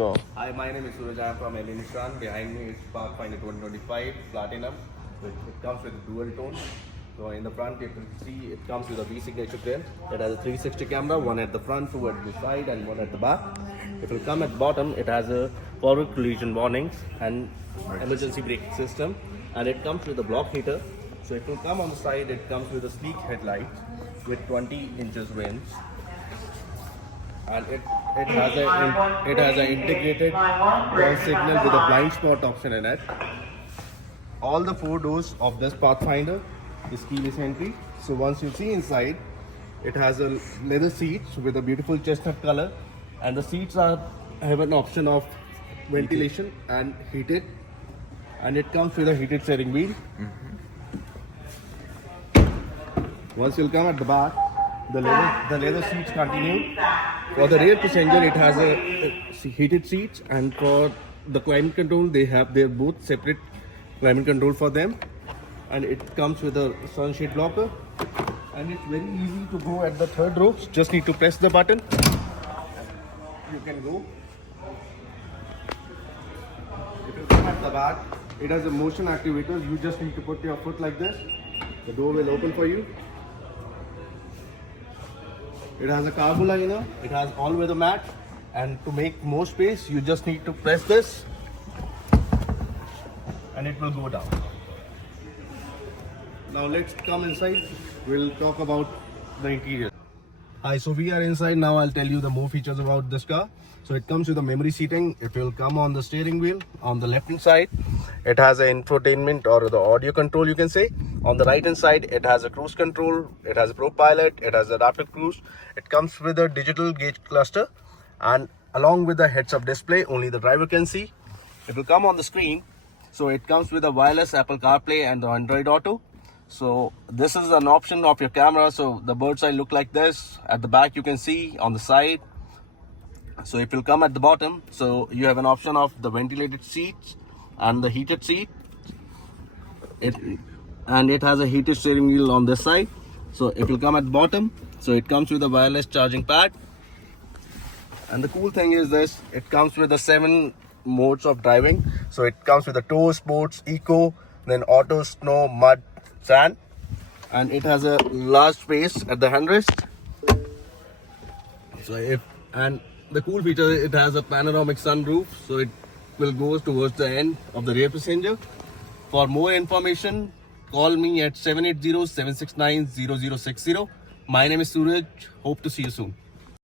Cool. Hi, my name is Suraj. I'm from LA Nissan. Behind me is Pathfinder 2025 Platinum. It comes with dual tone. So in the front, you can see it comes with a V signature trim. It has a 360 camera, one at the front, two at the side, and one at the back. If you come at bottom, it has a forward collision warnings and emergency braking system, and it comes with a block heater. So if you come on the side, it comes with a sleek headlights with 20 inches rims, and it has an integrated turn signal with a blind spot option in it. All the four doors of this Pathfinder is keyless entry. So once you see inside, it has a leather seats with a beautiful chestnut color, and the seats have an option of ventilation and heated, and it comes with a heated steering wheel. Once you'll come at the back, the leather seats continue. For the rear passenger, it has a heated seats, and for the climate control, they have their both separate climate control for them, and it comes with a sunshade blocker, and it's very easy to go at the third row. Just need to press the button. You can go. If you come at the back, it has a motion activator. You just need to put your foot like this. The door will open for you. It has a cargo liner, it has all-weather mat, and to make more space, you just need to press this, and it will go down. Now let's come inside. We'll talk about the interior. Hi, so we are inside now. I'll tell you the more features about this car. So it comes with a memory seating. It will come on the steering wheel. On the left hand side, it has an infotainment or the audio control, you can say. On the right hand side, it has a cruise control. It has a Pro Pilot. It has adaptive cruise. It comes with a digital gauge cluster, and along with the heads-up display, only the driver can see. It will come on the screen. So it comes with a wireless Apple CarPlay and the Android Auto. So this is an option of your camera. So the bird's eye look like this. At the back, you can see on the side. So it will come at the bottom. So you have an option of the ventilated seats and the heated seat. It has a heated steering wheel on this side. So it will come at the bottom. So it comes with a wireless charging pad. And the cool thing is this, it comes with the 7 modes of driving. So it comes with the tow, sports, eco, then auto, snow, mud, sand, and it has a large space at the handrest. So the cool feature, it has a panoramic sunroof, so it will go towards the end of the rear passenger. For more information, call me at 780-769-0060. My name is Suraj. Hope to see you soon.